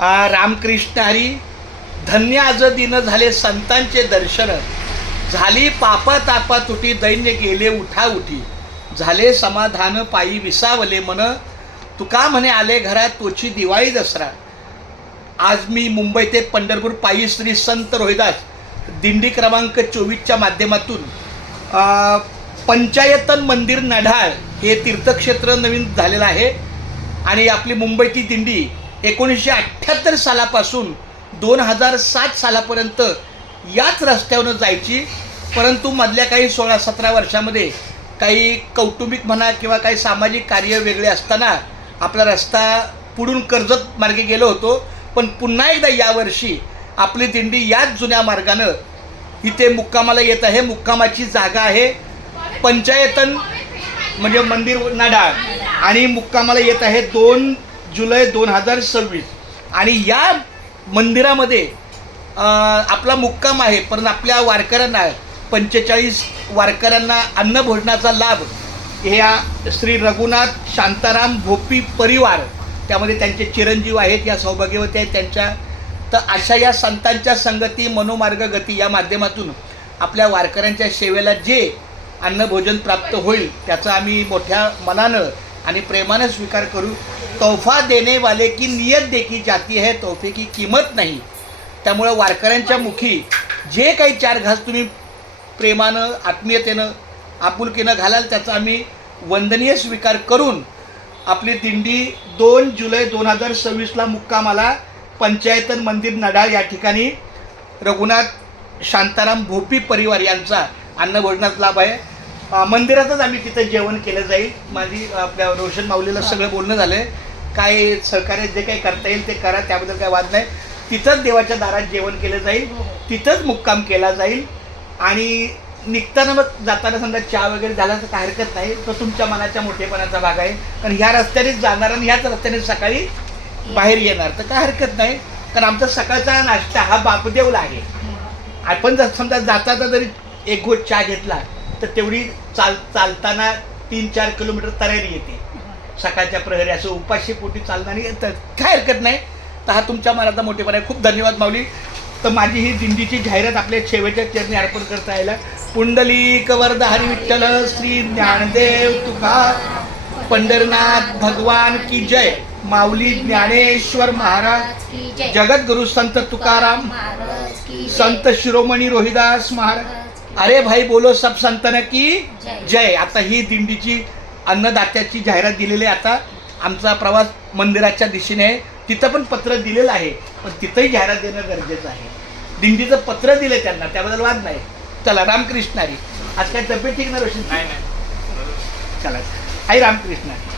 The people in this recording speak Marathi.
रामकृष्ण हरी. धन्य आज दिन झाले संतांचे दर्शन, झाली पापा तापा तुटी, दैन्य गेले उठा उठी, झाले समाधान पायी विसावले मन, तुका म्हणे आले घरात तोची दिवाळी दसरा. आज मी मुंबई ते पंढरपूर पायी श्री संत रोहिदास दिंडी क्रमांक 24च्या माध्यमातून पंचायतन मंदिर नढाळ हे तीर्थक्षेत्र नवीन झालेलं आहे. आणि आपली मुंबईची दिंडी 1978 सालापासून 2007 सालापर्यंत याच रस्त्यावरून जायची. परंतु मधल्या काही 16-17 वर्षामध्ये काही कौटुंबिक म्हणा किंवा काही सामाजिक कार्य वेगळे असताना आपला रस्ता पुढून कर्जत मार्गे गेलो होतो. पण पुन्हा एकदा यावर्षी आपली दिंडी याच जुन्या मार्गानं इथे मुक्कामाला येत आहे. मुक्कामाची जागा आहे पंचायतन म्हणजे मंदिर नाडाळ आणि मुक्कामाला येत आहे 2 जुलै 2026. आणि या मंदिरामध्ये आपला मुक्काम आहे. पण आपल्या वारकऱ्यांना 45 वारकऱ्यांना अन्नभोजनाचा लाभ ह्या श्री रघुनाथ शांताराम भोपी परिवार, त्यामध्ये त्यांचे चिरंजीव आहेत, या सौभाग्यवती आहेत त्यांच्या. तर अशा या संतांच्या संगती मनोमार्ग गती या माध्यमातून आपल्या वारकऱ्यांच्या सेवेला जे अन्नभोजन प्राप्त होईल त्याचा आम्ही मोठ्या मनानं आणि प्रेमानं स्वीकार करू. तोहफा देने वाले की नियत देखी जाती है, तोहफे की किंमत नाही. त्यामुळं वारकऱ्यांच्या मुखी जे काही 4 घास तुम्ही प्रेमानं आत्मीयतेनं आपुलकीनं घालाल त्याचा आम्ही वंदनीय स्वीकार करून आपली दिंडी 2 जुलै 2026ला मुक्कामाला पंचायतन मंदिर नडाळ या ठिकाणी रघुनाथ शांताराम भोपी परिवार यांचा अन्नभोजनाचा लाभ आहे. मंदिरातच आम्ही तिथं जेवण केलं जाईल. माझी आपल्या रोशन माऊलीला सगळं बोलणं झालं आहे. काय सहकार्य जे काही करता येईल ते करा, त्याबद्दल काय वाद नाही. तिथंच देवाच्या दारात जेवण केलं जाईल, तिथंच मुक्काम केला जाईल. आणि निघताना मग जाताना समजा चहा वगैरे झाला तर काय हरकत नाही, तो तुमच्या मनाच्या मोठेपणाचा भाग आहे. कारण ह्या रस्त्यानेच जाणार आणि ह्याच रस्त्याने सकाळी बाहेर येणार तर काय हरकत नाही. कारण आमचा सकाळचा नाश्ता हा बापदेवला आहे. आपण जर समजा जाता जरी एक घोट चहा घेतला तर तेवढी चालताना 3-4 किलोमीटर तयारी येते सकाळच्या प्रहरी. असं उपाशी पोटी चालणारी तर काय हरकत नाही. तर हा तुमच्या मनाचा मोठेपणा आहे. खूप धन्यवाद माऊली. तर माझी ही दिंडीची जाहिरात आपल्या शेवटच्या चरणी अर्पण करता यायला. पुंडलिक वरद हरी विठ्ठल श्री ज्ञानदेव तुका पंढरनाथ भगवान की जय. माऊली ज्ञानेश्वर महाराज, जगद्गुरु संत तुकाराम, संत शिरोमणी रोहिदास महाराज. अरे भाई बोलो सब संतन की जय. आता ही दिंडीची अन्नदात्याची जाहिरात दिलेली आहे. आता आमचा प्रवास मंदिराच्या दिशेने आहे. तिथं पण पत्र दिलेलं आहे, पण तिथंही जाहिरात देणं गरजेचं आहे. दिंडीचं पत्र दिलं त्यांना, त्याबद्दल वाद नाही. चला रामकृष्ण हरी. आज काय तब्येत ठीक ना रोशन? नाही. चला आई रामकृष्ण हरी.